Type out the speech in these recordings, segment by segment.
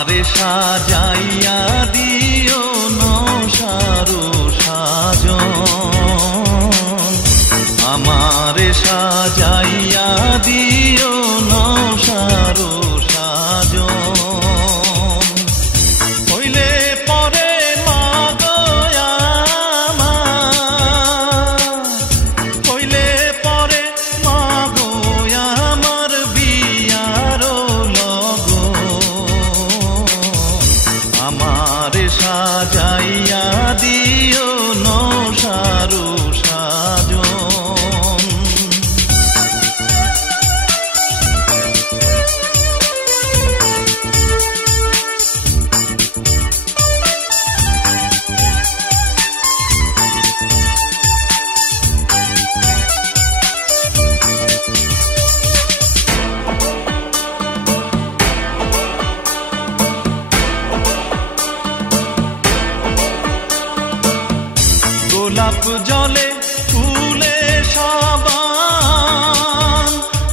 আমারে সাজাইয়া দিও নৌসারো সাজন, আমারে সাজাইয়া দিও নৌসারো সাজন। হইলে পরে মাগো আমার, হইলে পরে মাগো আমার বিয়ারো আমারে সাজাইয়া দিও নৌসারো সাজন। গোলাপ জলে ফুলে সাবান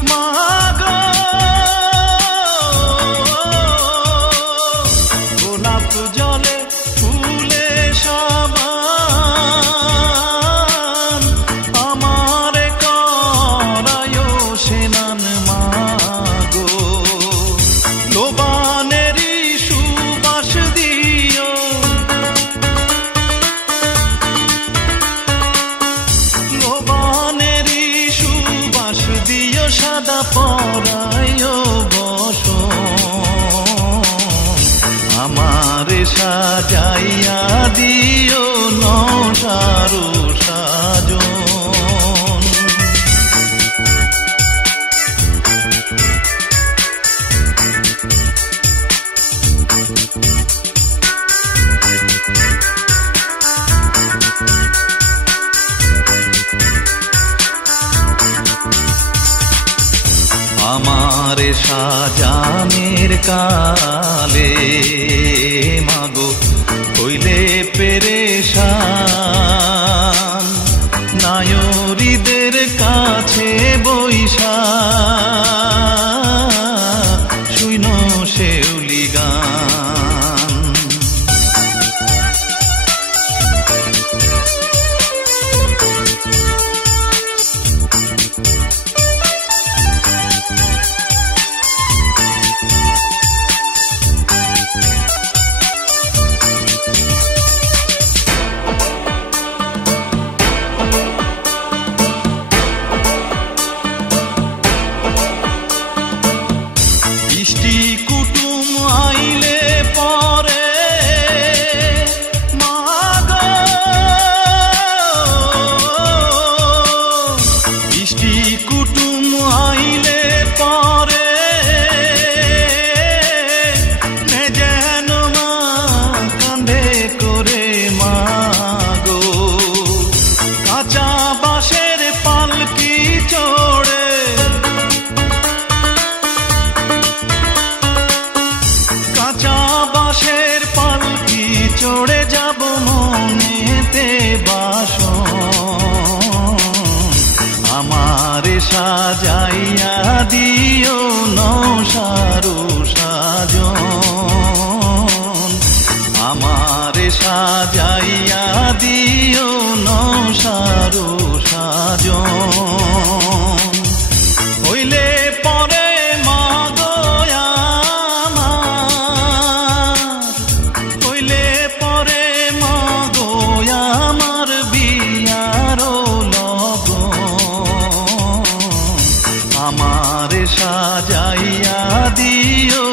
মাগো, গোলাপ জলে ফুলে সাবান আমারে করায় সেনান মাগো। লোবানেরই সুবাস দিও, সাদা পরায় বসন, আমারে সাজাইয়া দিও নৌসারো সাজন। আমারে সাজানের কালে মাগো হইলে পেরেশান, নায়রীদের কাছে বৈশা শুইন শেউলি গান। ইষ্টি কুটুম আইলে পরে মাগো, ইষ্টি কুটুম আইলে পরে নে যেন মা কাঁধে করে মাগো। কাঁচা বাঁশের পালকি চড়ে, কাঁচা বাঁশের পালকি চড়ে যাব মনেতে বাসন, আমারে সাজাইয়া দিও নৌসারো সাজন, আমারে সাজাইয়া দিও নৌসারো সাজন। হইলে পরে মাগো আমার, হইলে পরে মাগো আমার বিয়ারো লগন, আমারে সাজাইয়া দিও